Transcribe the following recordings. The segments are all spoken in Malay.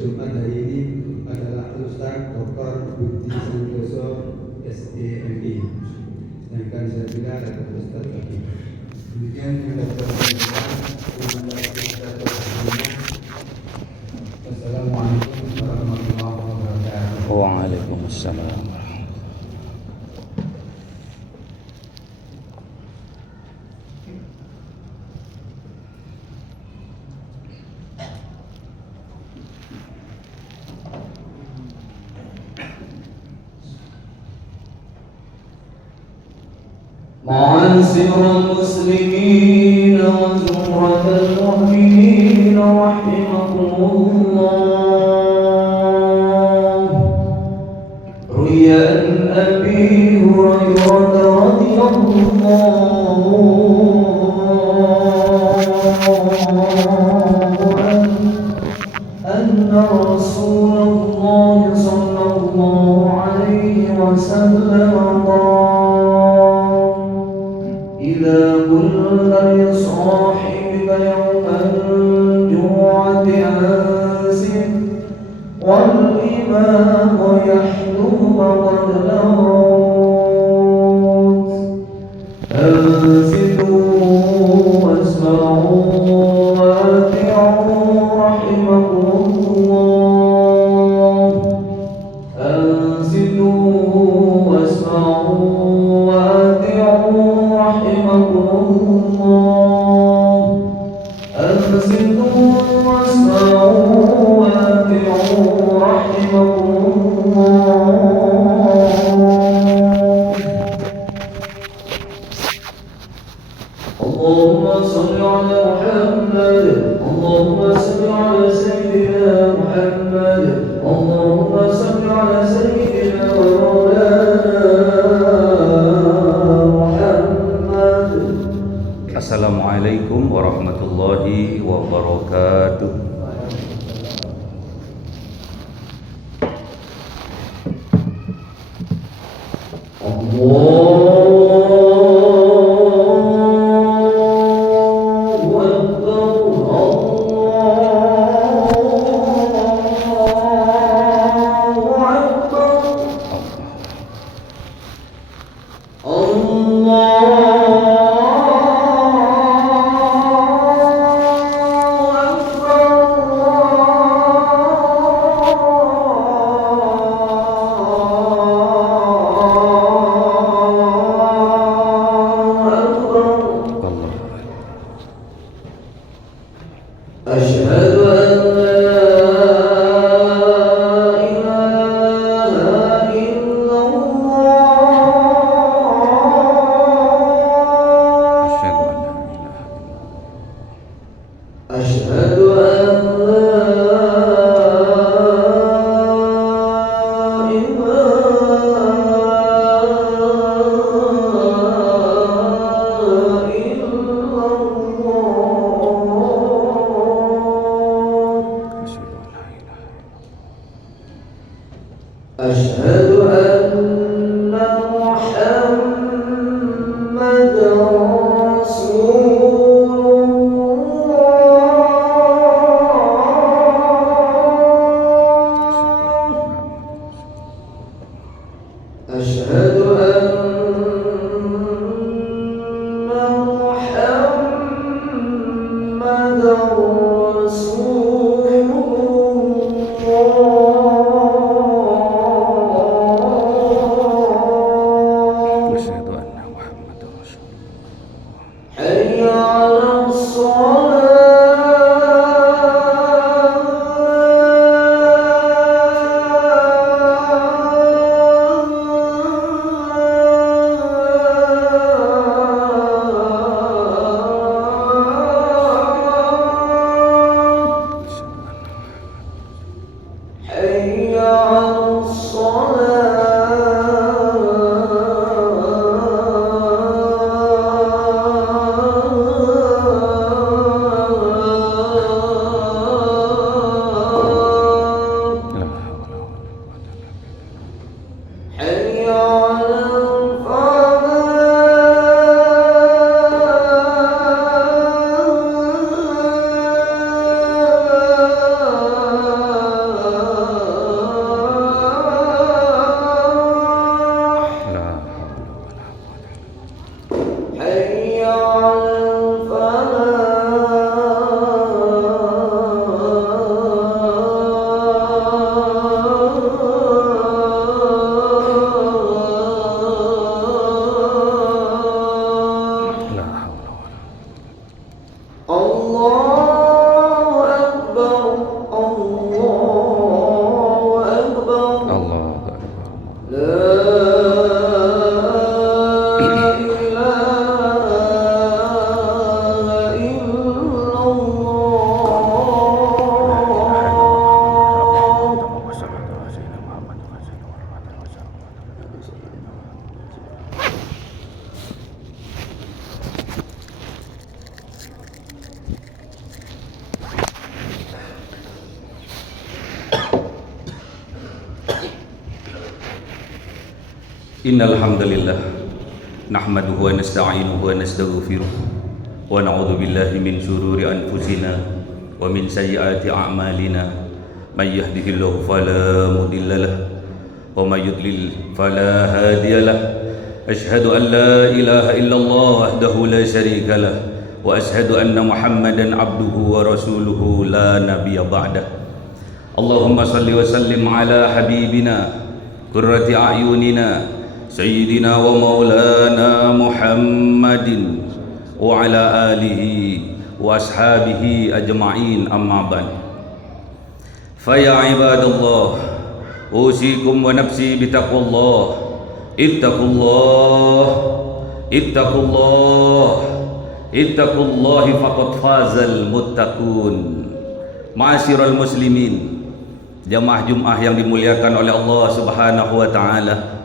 Jumat hari ini adalah Ustaz Dr. Budi Santoso SEMI. Sedangkan saya tidak ada Ustaz lagi. Demikian yang dapat saya sampaikan. Assalamualaikum warahmatullahi wabarakatuh. Waalaikumsalam. معاشر المسلمين وزمرة المؤمنين رحمكم الله. روي عن أبي هريرة رضي الله عنه أن رسول الله صلى الله عليه وسلم إذا قلت لصاحبك يوم الجمعة أنزل والإمام يحلو فقد لغوت أنزلوا واسمعوا وأطيعوا رحمكم الله. أنزلوا واسمعوا وأطيعوا رحمكم الله. أنصتوا واسمعوا وأطيعوا رحمكم الله. اللهم صل على محمد. اللهم صل على سيدنا محمد. اللهم صل على سيدنا ومولانا Assalamualaikum warahmatullahi wabarakatuh. أشهد أن لا إله إلا الله. أشهد أن لا أشهد أن محمدا رسول الله. أشهد أن محمدا رسول الله. Innal hamdalillah nahmaduhu wa nasta'inuhu wa nastaghfiruh wa na'udzu billahi min shururi anfusina wa min sayyiati a'malina may yahdihillahu fala mudilla lahu wa may yudlil fala hadiya lahu ashhadu an la ilaha illallah wahdahu la syarika lahu wa ashhadu anna muhammadan abduhu wa rasuluhu la nabiyya ba'dah. Allahumma salli wa sallim ala habibina qurrati a'yunina Sayyidina wa maulana Muhammadin wa ala alihi wa ashabihi ajma'in, amma ba'd. Faya ibadallah, usikum wa nafsi bitaqwallah. Ittaqullah, ittaqullah, ittaqullahi faqad fazal muttaqun. Ma'asyiral muslimin, jamaah Jumat yang dimuliakan oleh Allah Subhanahu wa taala.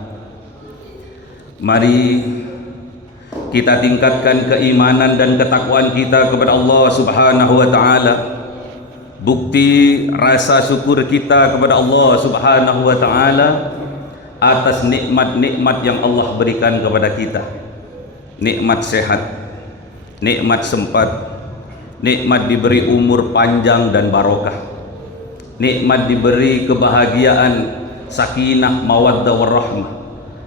Mari kita tingkatkan keimanan dan ketakwaan kita kepada Allah Subhanahu wa taala. Bukti rasa syukur kita kepada Allah Subhanahu wa taala atas nikmat-nikmat yang Allah berikan kepada kita. Nikmat sehat, nikmat sempat, nikmat diberi umur panjang dan barokah, nikmat diberi kebahagiaan, sakinah, mawaddah warahmah,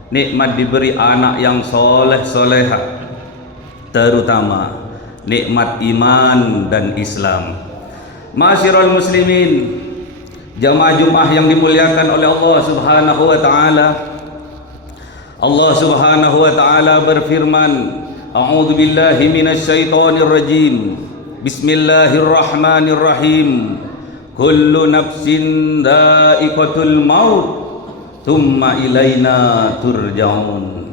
nikmat diberi anak yang soleh soleha, terutama nikmat iman dan Islam. Ma'asyiral muslimin, jamaah Jumat yang dimuliakan oleh Allah Subhanahu wa taala. Allah Subhanahu wa taala berfirman, a'udzu billahi minasyaitonir rajim. Bismillahirrahmanirrahim. Kullu nafsin dha'iqatul maut thumma ilaina turja'un.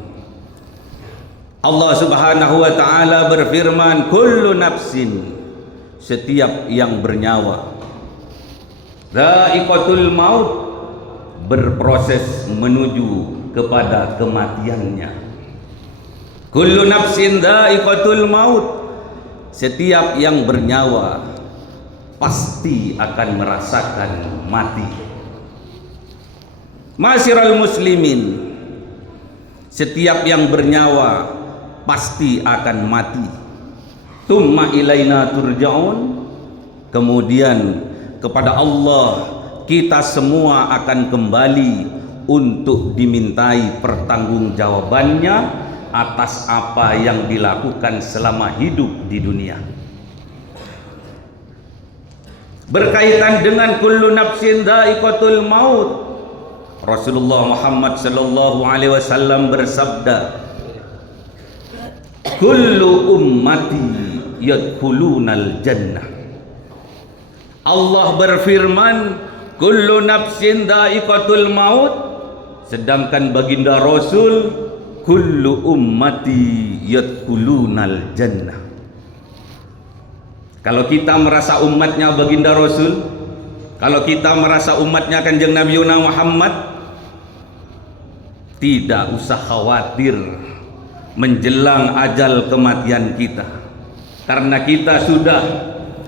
Allah Subhanahu wa taala berfirman, kullu nafsin, setiap yang bernyawa, dha'iqatul maut, berproses menuju kepada kematiannya. Kullu nafsin dha'iqatul maut, setiap yang bernyawa pasti akan merasakan mati. Ma'asyiral muslimin, setiap yang bernyawa pasti akan mati. Tsumma ilaina turja'un, kemudian kepada Allah kita semua akan kembali untuk dimintai pertanggungjawabannya atas apa yang dilakukan selama hidup di dunia. Berkaitan dengan kullu nafsin dha'iqatul maut, Rasulullah Muhammad sallallahu alaihi wasallam bersabda, kullu ummati yadkhulunal jannah. Allah berfirman, kullu nafsin dha'iqatul maut, sedangkan baginda Rasul, kullu ummati yadkhulunal jannah. Kalau kita merasa umatnya baginda Rasul, kalau kita merasa umatnya Kanjeng Nabi Muhammad, tidak usah khawatir menjelang ajal kematian kita, karena kita sudah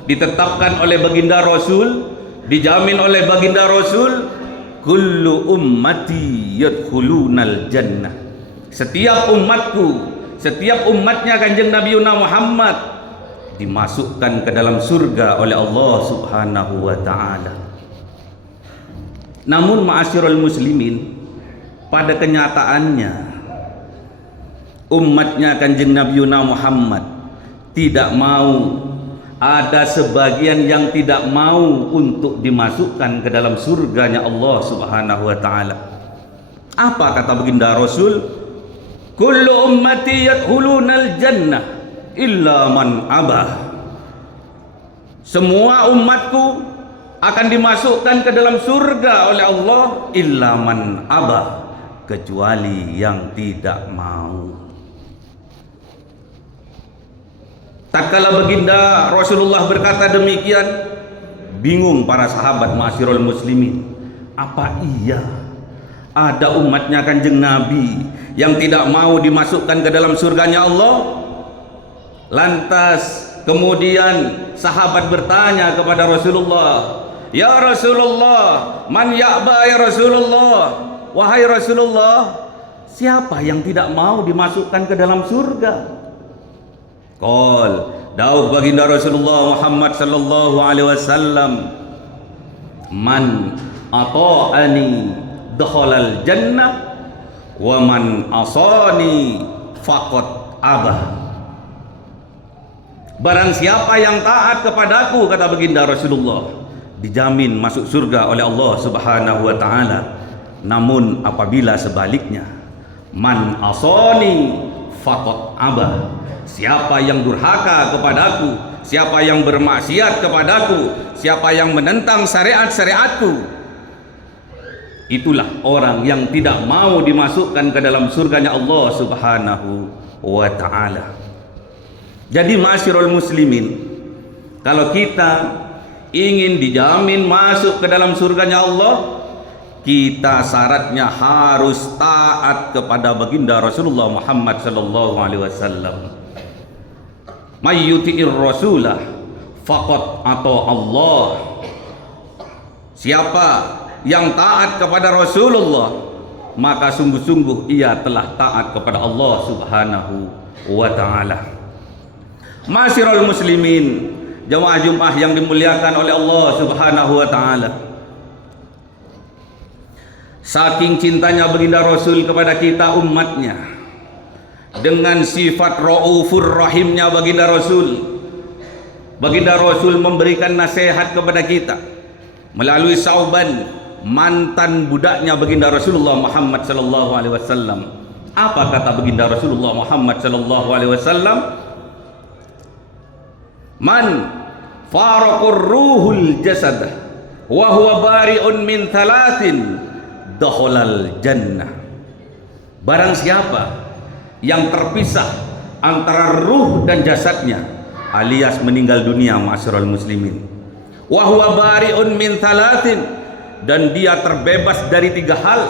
ditetapkan oleh baginda Rasul, dijamin oleh baginda Rasul, kullu ummati yadkhulunal jannah. Setiap umatku, setiap umatnya Kanjeng Nabi Muhammad dimasukkan ke dalam surga oleh Allah Subhanahu wa taala. Namun ma'asyiral muslimin, pada kenyataannya umatnya Kanjeng Nabi Muhammad tidak mau, ada sebagian yang tidak mau untuk dimasukkan ke dalam surganya Allah Subhanahu wa taala. Apa kata baginda Rasul? Kullu ummati yadkhulunal jannah illa man abah. Semua umatku akan dimasukkan ke dalam surga oleh Allah illa man abah, kecuali yang tidak mau. Tatkala baginda Rasulullah berkata demikian, bingung para sahabat, ma'asyiral muslimin, apa iya ada umatnya Kanjeng Nabi yang tidak mau dimasukkan ke dalam surganya Allah? Lantas kemudian sahabat bertanya kepada Rasulullah, ya Rasulullah, man ya'ba ya Rasulullah, wahai Rasulullah, siapa yang tidak mau dimasukkan ke dalam surga? Qol, dawuh baginda Rasulullah Muhammad sallallahu alaihi wasallam, man ata'ani dakhalal jannah wa man asani faqad abah. Barang siapa yang taat kepadaku, kata baginda Rasulullah, dijamin masuk surga oleh Allah Subhanahu wa taala. Namun apabila sebaliknya, man asani faqad abah, siapa yang durhaka kepadaku, siapa yang bermaksiat kepadaku, siapa yang menentang syariat-syariatku, itulah orang yang tidak mau dimasukkan ke dalam surganya Allah Subhanahu wa ta'ala. Jadi ma'asyiral muslimin, kalau kita ingin dijamin masuk ke dalam surganya Allah, kita syaratnya harus taat kepada baginda Rasulullah Muhammad sallallahu alaihi wasallam. May yuti'ir rasulah faqad ata Allah. Siapa yang taat kepada Rasulullah, maka sungguh-sungguh ia telah taat kepada Allah Subhanahu wa ta'ala. Ma'asyiral muslimin, jamaah Jumat yang dimuliakan oleh Allah Subhanahu wa ta'ala, saking cintanya baginda Rasul kepada kita umatnya, dengan sifat raufur rahimnya baginda Rasul memberikan nasihat kepada kita melalui Sauban, mantan budaknya baginda Rasulullah Muhammad sallallahu alaihi wasallam. Apa kata baginda Rasulullah Muhammad sallallahu alaihi wasallam? Man faraqur ruhul jasad wa huwa bari'un min thalathin dakhalal jannah. Barang siapa yang terpisah antara ruh dan jasadnya, alias meninggal dunia, ma'asyiral muslimin, wa huwa bari'un min thalathin, dan dia terbebas dari 3 hal,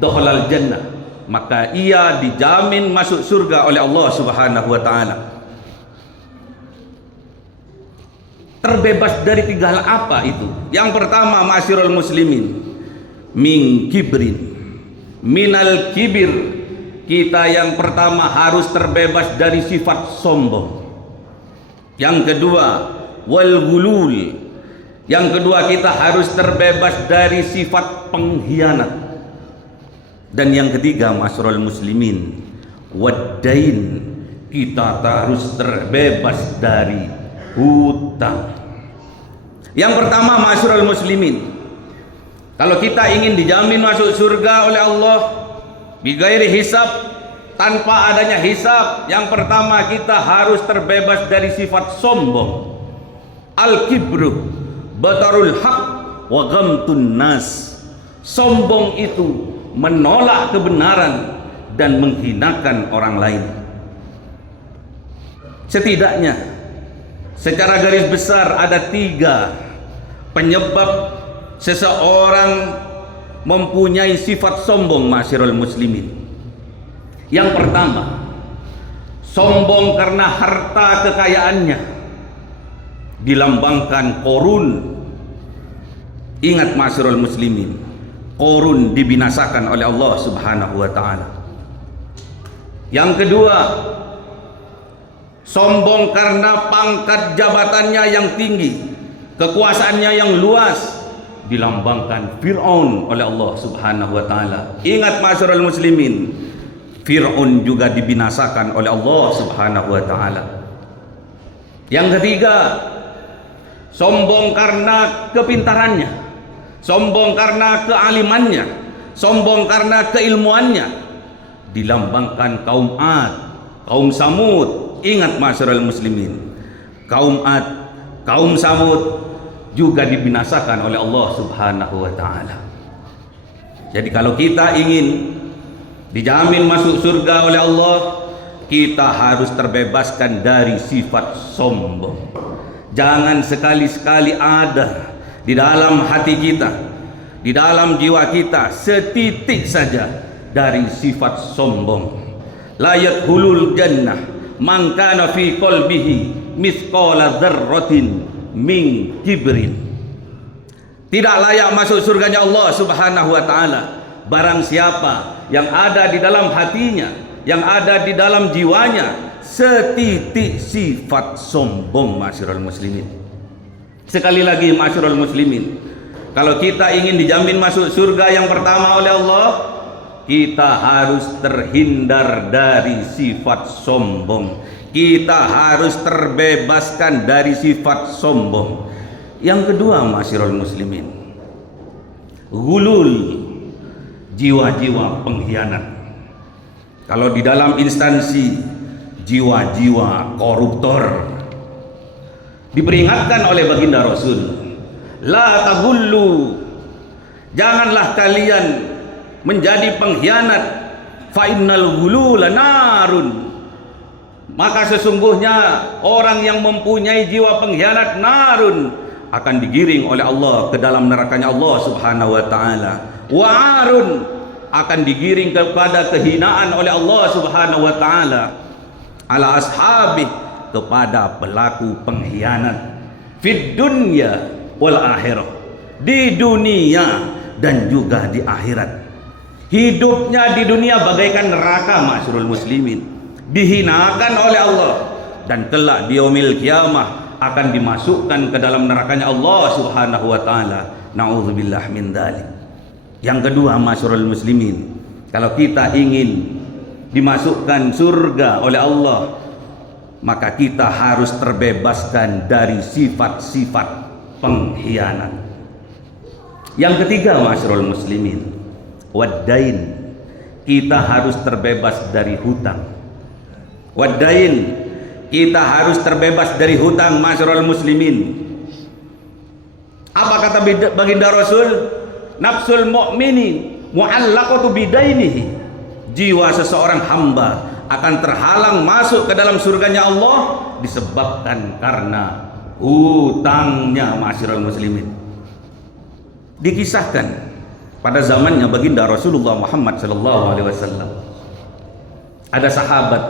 dakhalal jannah, maka ia dijamin masuk surga oleh Allah Subhanahu wa ta'ala. Terbebas dari 3 hal apa itu? Yang pertama, ma'asyiral muslimin, min kibrin, minal kibir. Kita yang pertama harus terbebas dari sifat sombong. Yang kedua, wal gulul. Yang kedua, kita harus terbebas dari sifat pengkhianat. Dan yang ketiga, ma'asyiral muslimin, waddain. Kita harus terbebas dari hutang. Yang pertama, ma'asyiral muslimin, kalau kita ingin dijamin masuk surga oleh Allah bighairi hisab, tanpa adanya hisab, yang pertama kita harus terbebas dari sifat sombong. Al-kibru batarul haq wa ghamtun nas. Sombong itu menolak kebenaran dan menghinakan orang lain. Setidaknya secara garis besar ada 3 penyebab seseorang mempunyai sifat sombong, ma'asyiral muslimin. Yang pertama, sombong karena harta kekayaannya dilambangkan Qorun. Ingat ma'asyiral muslimin, Qorun dibinasakan oleh Allah Subhanahu wa ta'ala. Yang kedua, sombong karena pangkat jabatannya yang tinggi, kekuasaannya yang luas, dilambangkan Fir'aun oleh Allah Subhanahu wa ta'ala. Ingat ma'asyiral muslimin, Fir'aun juga dibinasakan oleh Allah Subhanahu wa ta'ala. Yang ketiga, sombong karena kepintarannya, sombong karena kealimannya, sombong karena keilmuannya, dilambangkan kaum Ad, kaum Samud. Ingat ma'asyiral muslimin, kaum Ad, kaum Samud juga dibinasakan oleh Allah Subhanahu wa ta'ala. Jadi kalau kita ingin dijamin masuk surga oleh Allah, kita harus terbebaskan dari sifat sombong. Jangan sekali-sekali ada di dalam hati kita, di dalam jiwa kita setitik saja dari sifat sombong. La yadkhulul jannah man kana fi qalbihi mithqala dzarratin min kibrin. Tidak layak masuk surganya Allah Subhanahu wa ta'ala barang siapa yang ada di dalam hatinya, yang ada di dalam jiwanya setitik sifat sombong, ma'asyiral muslimin. Sekali lagi, ma'asyiral muslimin, kalau kita ingin dijamin masuk surga yang pertama oleh Allah, kita harus terhindar dari sifat sombong. Kita harus terbebaskan dari sifat sombong. Yang kedua, ma'asyiral muslimin, ghulul, jiwa-jiwa pengkhianat. Kalau di dalam instansi, jiwa-jiwa koruptor. Diperingatkan oleh baginda Rasul, la taghullu, janganlah kalian menjadi pengkhianat, fa innal ghulula narun, maka sesungguhnya orang yang mempunyai jiwa pengkhianat narun akan digiring oleh Allah ke dalam nerakanya Allah Subhanahu wa taala. Wa arun, akan digiring kepada kehinaan oleh Allah Subhanahu wa taala, ala ashabih, kepada pelaku pengkhianat, fid dunya wal akhirah, di dunia dan juga di akhirat. Hidupnya di dunia bagaikan neraka, ma'asyiral muslimin, dihinakan oleh Allah, dan kelak di yaumil kiamah akan dimasukkan ke dalam nerakanya Allah Subhanahu wa taala. Nauzubillah min dzalik. Yang kedua, ma'asyiral muslimin, kalau kita ingin dimasukkan surga oleh Allah, maka kita harus terbebaskan dari sifat-sifat pengkhianat. Yang ketiga, ma'asyiral muslimin, wadain, kita harus terbebas dari hutang. Wadain, kita harus terbebas dari hutang, ma'asyiral muslimin. Apa kata baginda Rasul? Nafsul mu'mini mu'allaqatu bidainihi, jiwa seseorang hamba akan terhalang masuk ke dalam surganya Allah disebabkan karena hutangnya, ma'asyiral muslimin. Dikisahkan pada zamannya baginda Rasulullah Muhammad sallallahu alaihi wasallam, ada sahabat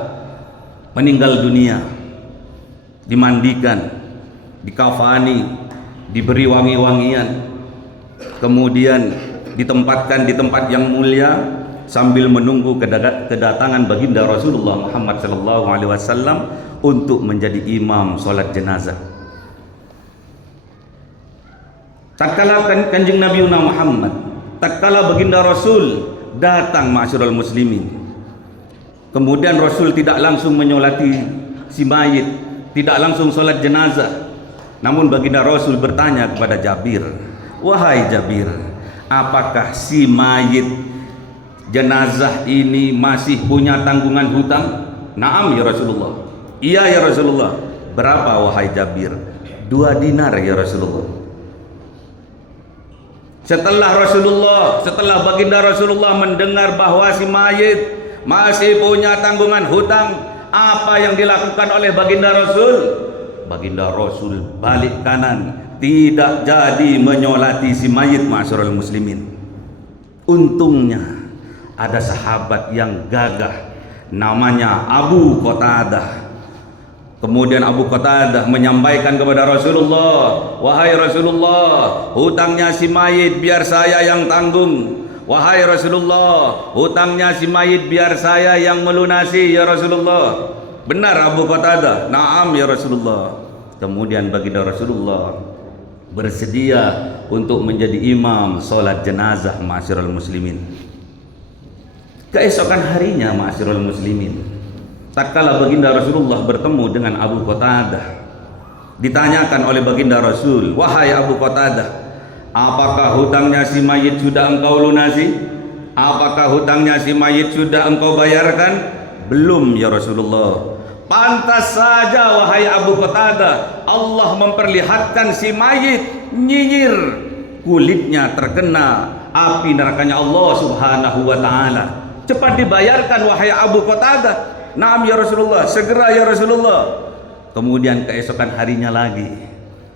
meninggal dunia, dimandikan, dikafani, diberi wangi-wangian, kemudian ditempatkan di tempat yang mulia sambil menunggu kedatangan baginda Rasulullah Muhammad sallallahu alaihi wasallam untuk menjadi imam salat jenazah. Tatkala Kanjeng Nabi Muhammad, tatkala baginda Rasul datang, ma'asyiral muslimin, kemudian Rasul tidak langsung menyolati si mayit, tidak langsung salat jenazah, namun baginda Rasul bertanya kepada Jabir, wahai Jabir, apakah si mayit jenazah ini masih punya tanggungan hutang? Naam ya Rasulullah. Iya ya Rasulullah. Berapa wahai Jabir? 2 dinar ya Rasulullah. Setelah baginda Rasulullah mendengar bahwa si mayit masih punya tanggungan hutang, apa yang dilakukan oleh baginda Rasul? Baginda Rasul balik kanan, tidak jadi menyolati si mayit, ma'asyiral muslimin. Untungnya ada sahabat yang gagah, namanya Abu Qatadah. Kemudian Abu Qatadah menyampaikan kepada Rasulullah, wahai Rasulullah, hutangnya si mayit biar saya yang tanggung. Wahai Rasulullah, hutangnya si mayit biar saya yang melunasi ya Rasulullah. Benar Abu Qatadah? Naam ya Rasulullah. Kemudian baginda Rasulullah bersedia untuk menjadi imam salat jenazah, ma'asyiral muslimin. Keesokan harinya, ma'asyiral muslimin, tatkala baginda Rasulullah bertemu dengan Abu Qatadah, ditanyakan oleh baginda Rasul, wahai Abu Qatadah, apakah hutangnya si mayit sudah engkau lunasi? Apakah hutangnya si mayit sudah engkau bayarkan? Belum ya Rasulullah. Pantas saja wahai Abu Qatadah, Allah memperlihatkan si mayit nyinyir, kulitnya terkena api nerakanya Allah Subhanahu wa taala. Cepat dibayarkan wahai Abu Qatadah. Naam ya Rasulullah, segera ya Rasulullah. Kemudian keesokan harinya lagi,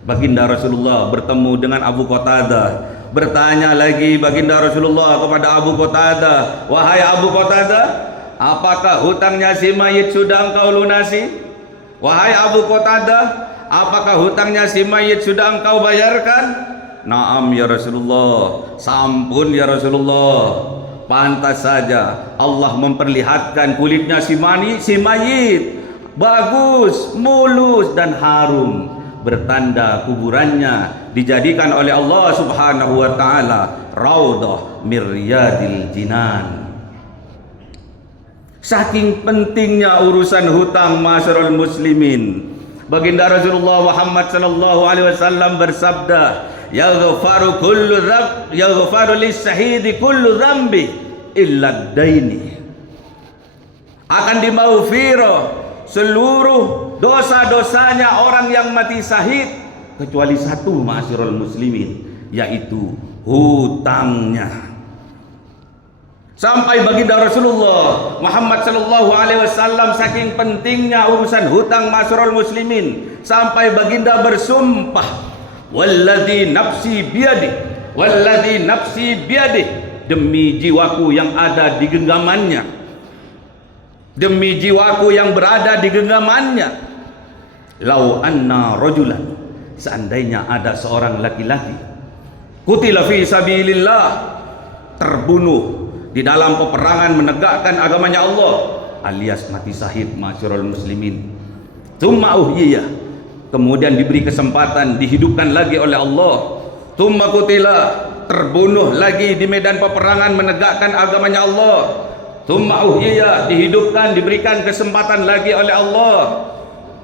baginda Rasulullah bertemu dengan Abu Qatadah. Bertanya lagi baginda Rasulullah kepada Abu Qatadah, wahai Abu Qatadah, apakah hutangnya si mayit sudah engkau lunasi? Wahai Abu Qatadah, apakah hutangnya si mayit sudah engkau bayarkan? Naam ya Rasulullah. Sampun ya Rasulullah. pantas saja Allah memperlihatkan kulitnya si mayit bagus, mulus dan harum, bertanda kuburannya dijadikan oleh Allah Subhanahu wa taala raudhah mir riyadil jinan. Saking pentingnya urusan hutang, masyarul muslimin, baginda Rasulullah Muhammad sallallahu alaihi wasallam bersabda, yaghfaru lis-shahidi kullu dhanbi illa daini. Akan dimaghfirah seluruh dosa-dosanya orang yang mati syahid kecuali satu, masyarul muslimin, yaitu hutangnya. Sampai baginda Rasulullah Muhammad sallallahu alaihi wasallam saking pentingnya urusan hutang, masyarul muslimin, sampai baginda bersumpah, walladzi nafsi biyadi, demi jiwaku yang ada di genggamannya, demi jiwaku yang berada di genggamannya, lau anna rajulan, seandainya ada seorang laki-laki, qutila fi sabilillah, terbunuh di dalam peperangan menegakkan agamanya Allah, alias mati syahid, masyarul muslimin, tsumma uhyiyah, kemudian diberi kesempatan dihidupkan lagi oleh Allah, tsumma qutila, terbunuh lagi di medan peperangan menegakkan agamanya Allah, tsumma uhyiyah, dihidupkan, diberikan kesempatan lagi oleh Allah,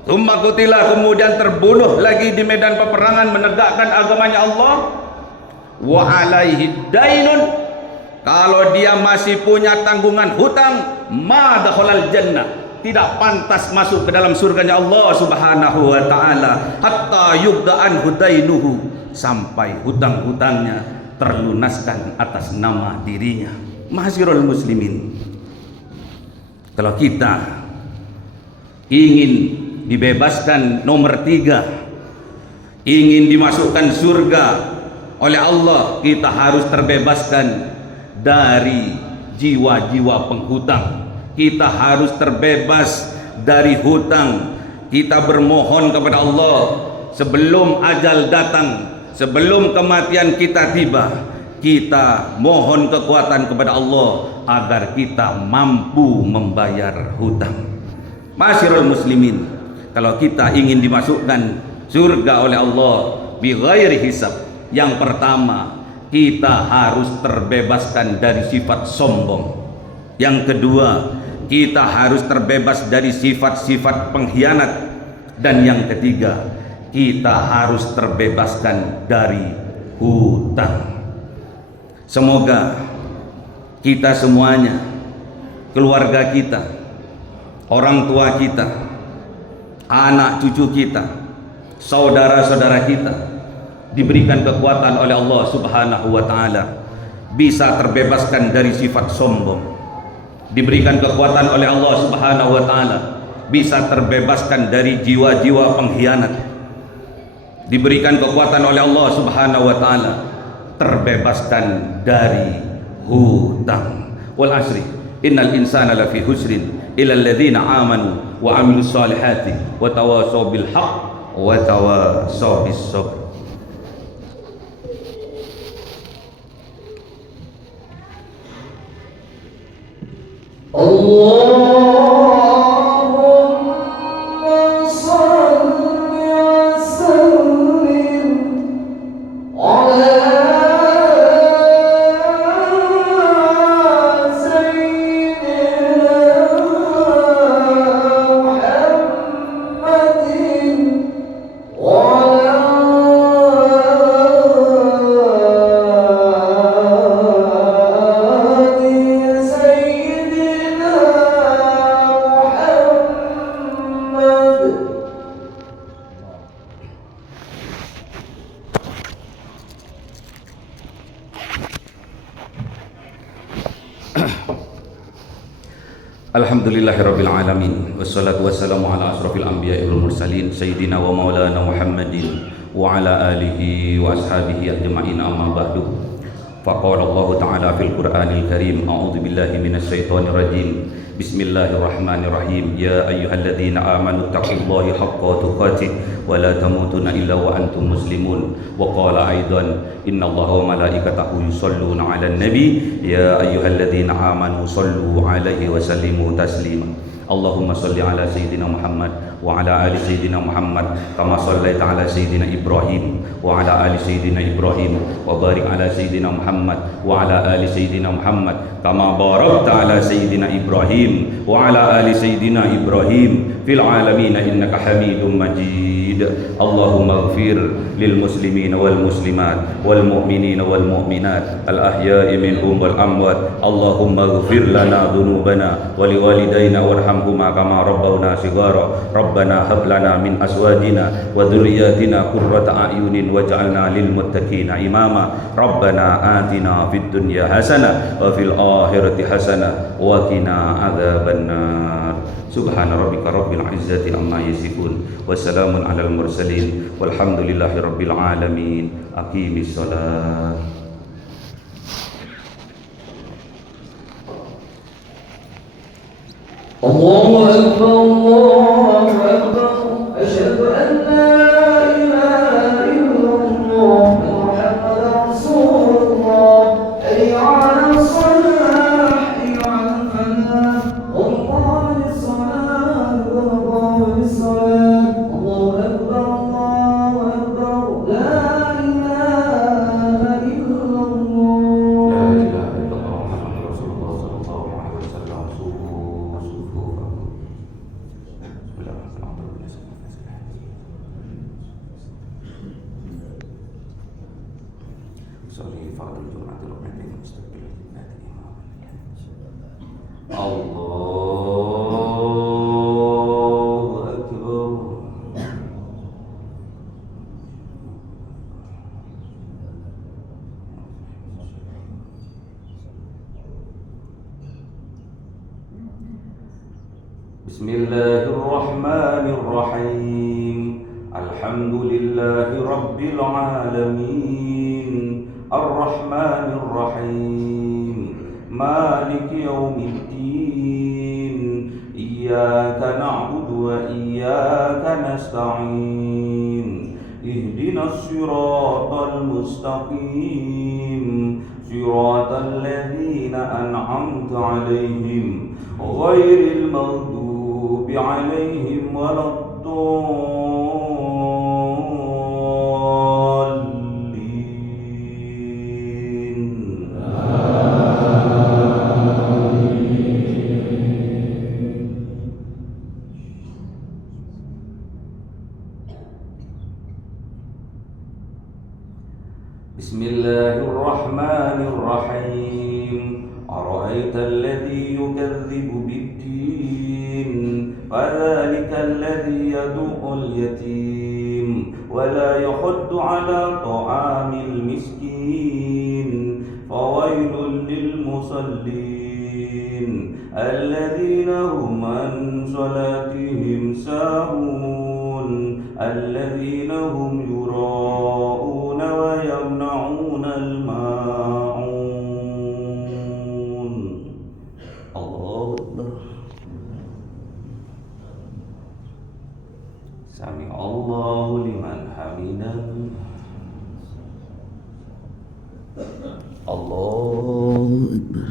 tsumma qutila, kemudian terbunuh lagi di medan peperangan menegakkan agamanya Allah, wa alaihi dainun, kalau dia masih punya tanggungan hutang, ma dakhalal jannah, tidak pantas masuk ke dalam surganya Allah Subhanahu wa taala, hatta yugda'an hudainuhu, sampai hutang-hutangnya terlunaskan atas nama dirinya. Masyarul muslimin, kalau kita ingin dibebaskan nomor 3, ingin dimasukkan surga oleh Allah, kita harus terbebaskan dari jiwa-jiwa penghutang. Kita harus terbebas dari hutang. Kita bermohon kepada Allah sebelum ajal datang, sebelum kematian kita tiba, kita mohon kekuatan kepada Allah agar kita mampu membayar hutang. Masyarul muslimin, kalau kita ingin dimasukkan surga oleh Allah bi ghairi hisab, yang pertama, kita harus terbebaskan dari sifat sombong. Yang kedua, kita harus terbebas dari sifat-sifat pengkhianat. Dan yang ketiga, kita harus terbebaskan dari hutang. Semoga kita semuanya, keluarga kita, orang tua kita, anak cucu kita, saudara-saudara kita, diberikan kekuatan oleh Allah Subhanahu wa taala bisa terbebaskan dari sifat sombong, diberikan kekuatan oleh Allah Subhanahu wa taala bisa terbebaskan dari jiwa-jiwa pengkhianat, diberikan kekuatan oleh Allah Subhanahu wa taala terbebaskan dari hutang. Wal asri innal insana lafi husrin illa alladzina amanu wa amilus solihati wa tawasaw bil haqq wa tawasaw bis sabr. Allahumma salli wa sallim ala sayyidina Muhammadin wa Alhamdulillahirabbil alamin, wassalatu wassalamu ala asrofil anbiya'i wal mursalin sayyidina wa maulana Muhammadin wa ala alihi wa ashabihi ajma'in, amma ba'du. فقال الله تعالى في القرآن الكريم أعوذ بالله من الشيطان الرجيم بسم الله الرحمن الرحيم يا أيها الذين آمنوا اتقوا الله حق تقاته ولا تموتن إلا وأنتم مسلمون وقال أيضا إن الله وملائكته يصلون على النبي يا أيها الذين آمنوا صلوا عليه وسلموا تسليما اللهم صل على سيدنا محمد وعلى آل سيدنا محمد كما صليت على سيدنا إبراهيم وعلى آل سيدنا إبراهيم وبارك على سيدنا محمد وعلى آل سيدنا محمد كما باركت على سيدنا إبراهيم وعلى آل سيدنا إبراهيم في العالمين إنك حميد مجيد اللهم اغفر للمسلمين والمسلمات والمؤمنين والمؤمنات الأحياء منهم والأموات اللهم اغفر لنا ذنوبنا ولوالدينا وارحمهما كما ربونا صغارا ربنا هب لنا من أزواجنا وذرياتنا قرة أعين واجعلنا للمتقين إماما ربنا آتنا في الدنيا حسنة وفي الآخرة حسنة وقنا عذاب النار سبحان ربك رب العزة عما يصفون وسلام على المرسلين والحمد لله رب العالمين أقيم الصلاة الله أكبر الله أكبر أشهد أن لا إله إلا الله محمد رسول الله حي على الصلاة حي على الفلاح قد قامت الصلاة قد قامت الصلاة الله أكبر لا إله إلا الله لا إله إلا الله محمد رسول الله صلى الله عليه وسلم صفوا صفوفا بسم الله الرحمن الرحيم صلي فرض الجمعة الركعتين مستقبل الجنات إماما الله أكبر بسم الله الرحمن الرحيم الحمد لله رب العالمين الرحمن الرحيم مالك يوم الدين إياك نعبد وإياك نستعين اهدنا الصراط المستقيم صراط الذين أنعمت عليهم غير المغضوب عليهم ولا الضالين بسم الله الرحمن الرحيم أرأيت الذي يكذب بالدين فذلك الذي يدعو اليتيم ولا يحض على طعام المسكين فويل للمصلين الذين هم عن صلاتهم ساهون الذين هم يراءون ويمنعون الماعون الله أكبر سمع الله لمن حمده الله أكبر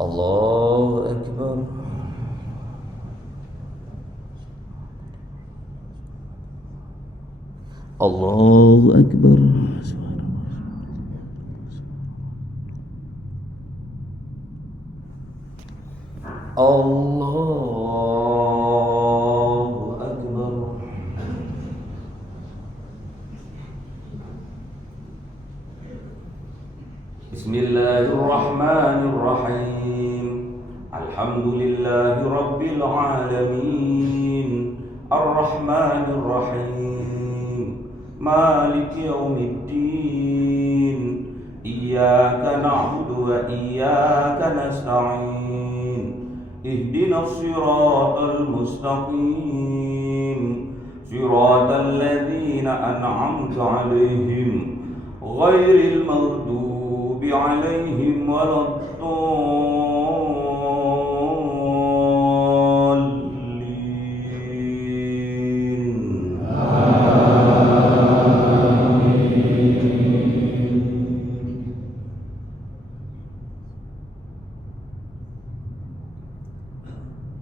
الله أكبر الله أكبر الله أكبر بسم الله الرحمن الرحيم الحمد لله رب العالمين الرحمن الرحيم مالك يوم الدين إياك نعبد وإياك نستعين اهدنا الصراط المستقيم صراط الذين أنعمت عليهم غير المغضوب عليهم ولا الضالين.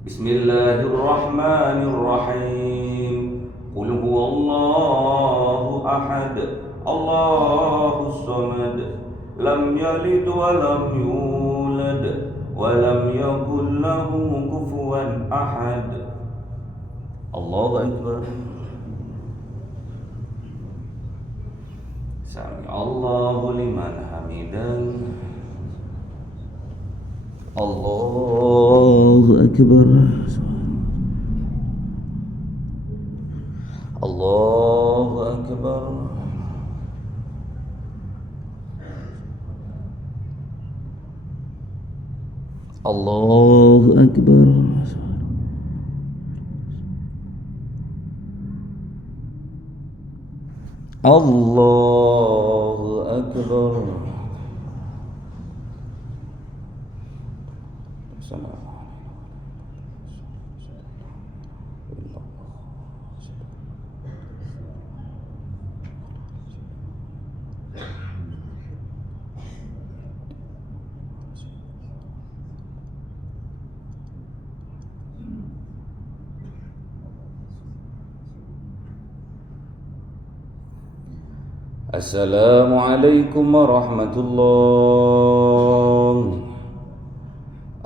بسم الله الرحمن الرحيم. قل هو الله أحد الله الصمد لم يلد ولم يولد ولم يكن له كفوا أحد. الله أكبر. سمع الله لمن حمده. الله أكبر. الله أكبر. الله أكبر. الله أكبر. السلام عليكم ورحمة الله.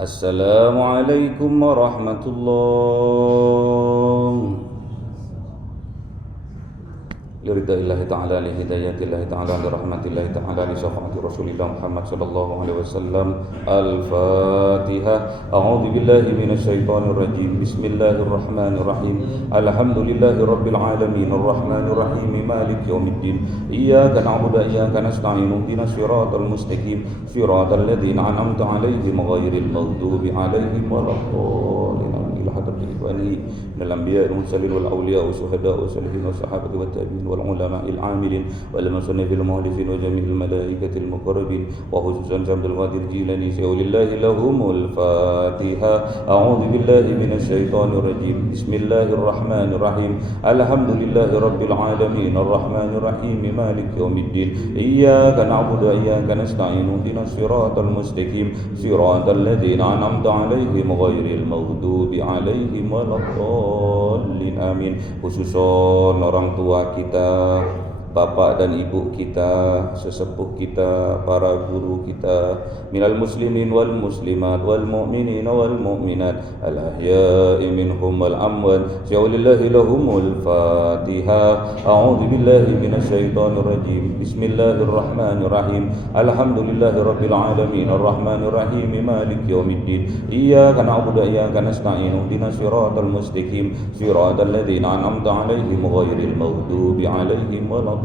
السلام عليكم ورحمة الله. لرضا الله تعالى لهداية الله تعالى لرحمة الله تعالى لشفاعة رسول الله محمد صلى الله عليه وسلم. الفاتحة. أعوذ بالله من الشيطان الرجيم. بسم الله الرحمن الرحيم. الحمد لله رب العالمين الرحمن الرحيم مالك يوم الدين. إياك نعبد وإياك نستعين اهدنا الصراط المستقيم صراط الذين أنعمت عليهم غير المغضوب عليهم ولا الضالين. إلى حضرة الإخواني من الأنبياء والمرسلين والأولياء والشهداء والصالحين والصحابة والتابعين والعلماء العاملين والمصنف المؤلفين وجميع الملائكة المقربين وخصوصا عبد القادر الجيلاني شيخ لله لهم الفاتحة. أعوذ بالله من الشيطان الرجيم. بسم الله الرحمن الرحيم. الحمد لله رب العالمين الرحمن الرحيم مالك يوم الدين. إياك نعبد وإياك نستعين اهدنا الصراط المستقيم صراط الذين أنعمت عليهم غير المغضوب عليهم ولا الضالين. Amin. Khususon orang tua kita, bapak dan ibu kita, sesepuh kita, para guru kita, minal muslimin wal muslimat wal mu'minin wal mu'minat al ahya'i minhum wal amwat. Syaulillahi lahumul Fatiha. A'udzu billahi minasy syaithanir rajim. Bismillahirrahmanirrahim. Alhamdulillahi rabbil alamin arrahmanir rahim maliki yaumiddin. Iyyaka na'budu wa iyyaka nasta'in ihdinas siratal mustaqim siratal ladzina an'amta 'alaihim ghairil maghdubi 'alaihim waladdallin.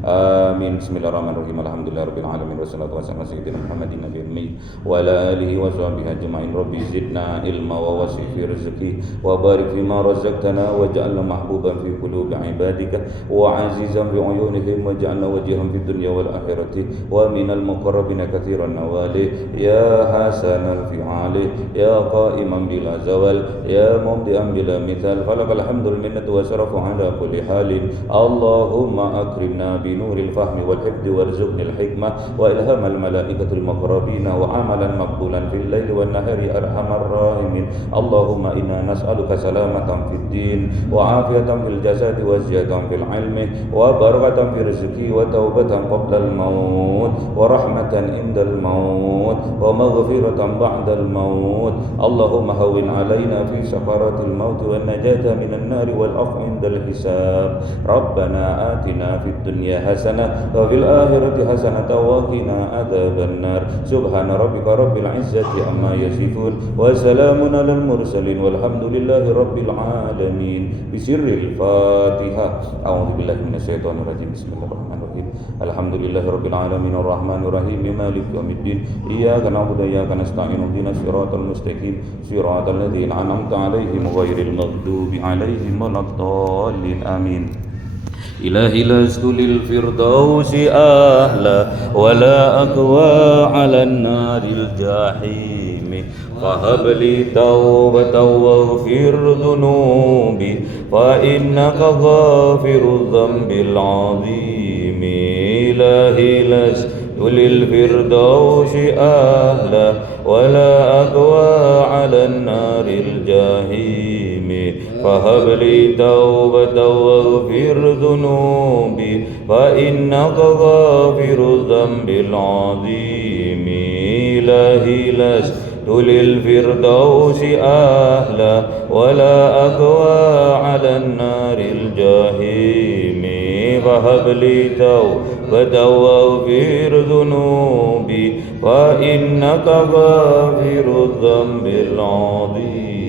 Amin. Bismillahirrahmanirrahim. Alhamdulillahirabbil alamin wassalatu wassalamu ala sayyidina Muhammadin nabiyil ummi wa ala alihi wa sahbihi ajma'in. Rabbi zidna ilma wa wasi' fi rizqi wa barik fima razaqtana waj'alna mahbuban fi qulubi ibadika wa azizan bi uyunihim waj'alna wajihan fid dunya wal akhirati wa minal muqarrabin katsiran nawali ya hasanal fi'ali ya qa'iman bila zawal ya mubdi'an bila mithal falakal hamdul minnatu wa syarafu ala kulli halin. Allahumma akrimna bi nuril fahmi wal hifdi warzuqnil hikmah wa ilhamal malaikatil muqarrabin wa amalan maqbulan fil laili wan nahari arhamar rahimin. Allahumma inna nas'aluka salamatan fid din wa afiyatan fil jasadi wa ziyadatan fil ilmi wa barakatan fil rizqi wa taubatan qabla al maut wa rahmatan indal maut wa maghfiratan ba'da al maut. Allahumma hawwin alaina fi sakaratil maut wan najata minan nari wal afwi indal hisab. ربنا آتنا في الدنيا حسنة وفي الآخرة حسنة وقنا عذاب النار سبحان ربك رب العزة عما يصفون وسلام على المرسلين والحمد لله رب العالمين بسر الفاتحة أعوذ بالله من الشيطان الرجيم بسم الله الرحمن الرحيم الحمد لله رب العالمين الرحمن الرحيم مالك يوم الدين إياك نعبد وإياك نستعين اهدنا الصراط المستقيم صراط الذين أنعمت عليهم غير المغضوب عليهم ولا الضالين آمين إلهي لست للفردوس أهلا ولا أكوى على النار الجحيم فهب لي توبة واغفر ذنوبي فإنك غافر الذنب العظيم إلهي لست للفردوس أهلا ولا أكوى على النار الجحيم فهب لي توبة واغفر ذنوبي فإنك غافر الذنب العظيم إلهي لست للفردوس أهلا ولا أكوى على النار الجحيم فهب لي توبة واغفر ذنوبي فإنك غافر الذنب العظيم